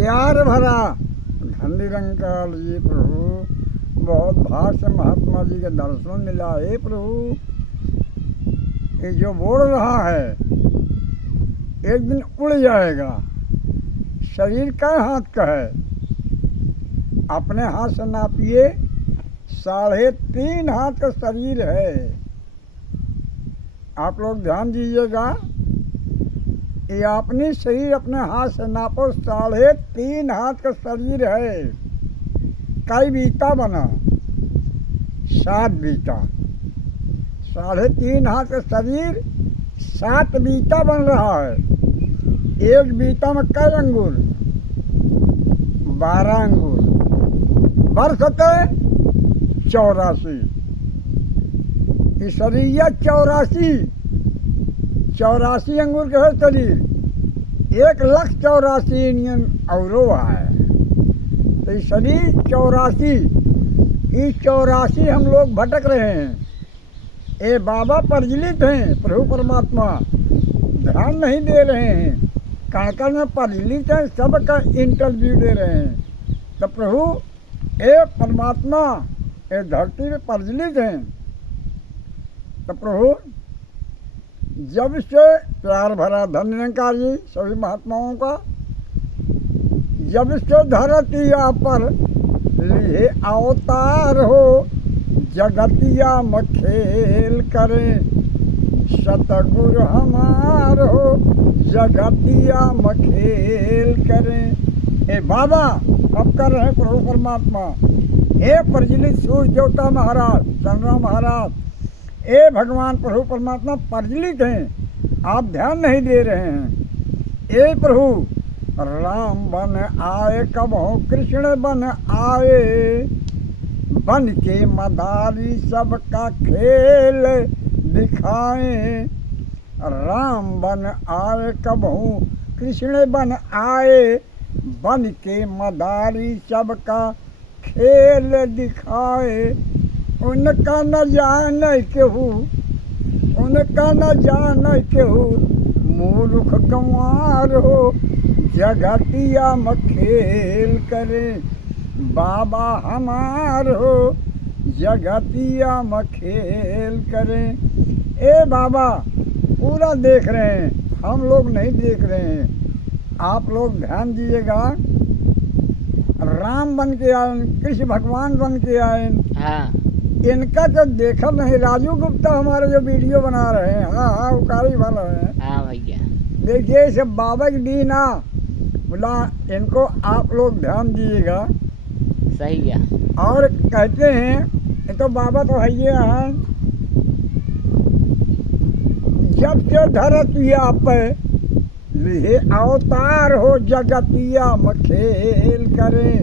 प्यार भरा धन निरंकार जी प्रभु, बहुत भाग से महात्मा जी के दर्शन मिला। हे प्रभु, ये जो बोल रहा है एक दिन उड़ जाएगा। शरीर का हाथ का है, अपने हाथ से नापिए, 3.5 हाथ का शरीर है। आप लोग ध्यान दीजिएगा, ये अपनी शरीर अपने हाथ से नापो, 3.5 हाथ का शरीर है। कई बीता बना? 7 बीता। 3.5 हाथ का शरीर 7 बीता बन रहा है। एक बीता में कई अंगूर? 12 अंगूर। वर्ष होते 84। शरीर 84 अंगूर के है शरीर। 1,84,000 इंडियन औरों है। तो ये शरीर 84, इस 84 हम लोग भटक रहे हैं। ये बाबा प्रज्वलित हैं, प्रभु परमात्मा ध्यान नहीं दे रहे हैं। कण में प्रज्वलित हैं, सबका इंटरव्यू दे रहे हैं। तो प्रभु ये परमात्मा ये धरती में प्रज्वलित हैं। तो प्रभु जब से प्यार भरा धन निरंकार जी सभी महात्माओं का, जब से धरतिया पर लिए अवतार हो, जगतिया में खेल करें सतगुरु हमार हो, जगतिया में खेल करें। हे बाबा अब कर रहे प्रभु परमात्मा, हे प्रज्वलित सूर्य देवता महाराज, चंद्रमा महाराज, ए भगवान प्रभु परमात्मा प्रज्वलित हैं, आप ध्यान नहीं दे रहे हैं। ए प्रभु राम बन आए कब हो, कृष्ण बन आए, बन के मदारी सबका खेल दिखाएं। राम बन आए कब हो, कृष्ण बन आए, बन के मदारी सबका खेल दिखाए। उनका न जाने केहू, उनका न जाने केहू, मूर्ख गंवार हो, जगतिया में खेल करे बाबा हमार हो, जगतिया में खेल करे। ए बाबा पूरा देख रहे हैं, हम लोग नहीं देख रहे हैं। आप लोग ध्यान दीजिएगा, राम बन के आए, कृष्ण भगवान बन के आए। हाँ। इनका तो देखा नहीं। राजू गुप्ता हमारे जो वीडियो बना रहे हैं, हाँ उकारी वाला है। हाँ भैया देखिए सब बाबा की दीना बोला, इनको आप लोग ध्यान दीजिएगा। सही है। और कहते हैं ये तो बाबा तो है ये हैं, जब से धरतिया पे लिए अवतार हो, जगतिया में खेल करें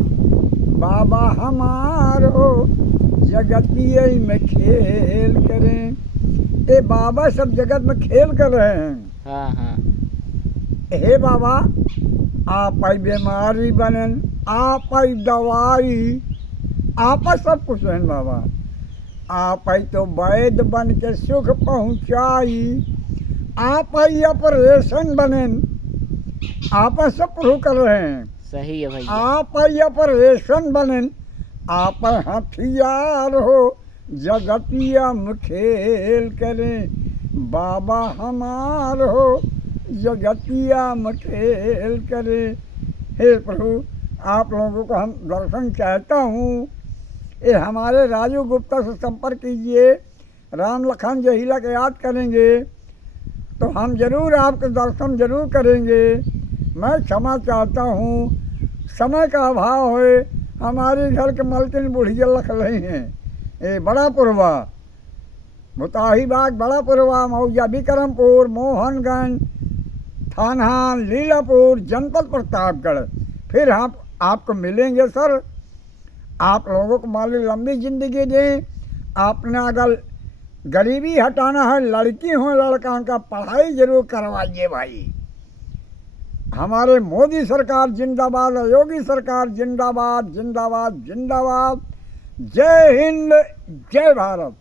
बाबा हमार हो, जगतिया में खेल करें। ये बाबा सब जगत में खेल कर रहे हैं। हाँ हाँ। हे बाबा आप ही बीमारी बने, आप ही दवाई, आप सब कुछ है बाबा। आप ही तो वैद्य बन के सुख पहुँचाई, आप ही ऑपरेशन बने, आप सब प्रभु कर रहे हैं। सही है भैया। आप ही ऑपरेशन बने, आप हथियार हो, जगतिया में खेल करें बाबा हमार हो, जगतिया में खेल करें। हे प्रभु आप लोगों को हम दर्शन चाहता हूँ। ये हमारे राजू गुप्ता से संपर्क कीजिए, राम लखन जहीला के याद करेंगे तो हम जरूर आपके दर्शन जरूर करेंगे। मैं क्षमा चाहता हूँ, समय का अभाव है। हमारे घर के मलकिन बुढ़िया लख रही हैं। ये बड़ा पुरवा, मुताही बाग, बड़ा पुरवा, मौजा विक्रमपुर, मोहनगंज थाना, लीलापुर, जनपद प्रतापगढ़। फिर हम आपको मिलेंगे सर। आप लोगों को मालिक लंबी ज़िंदगी दें। आपने अगर गरीबी हटाना है, लड़की हो लड़का का पढ़ाई जरूर करवाइए भाई। हमारे मोदी सरकार जिंदाबाद, योगी सरकार जिंदाबाद जिंदाबाद जिंदाबाद। जय हिंद, जय भारत।